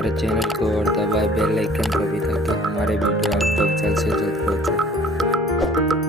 हमारे चैनल को और दबाए बेल आइकन को भी, ताकि हमारे वीडियो आप तक जल्द से जल्द पहुँचे।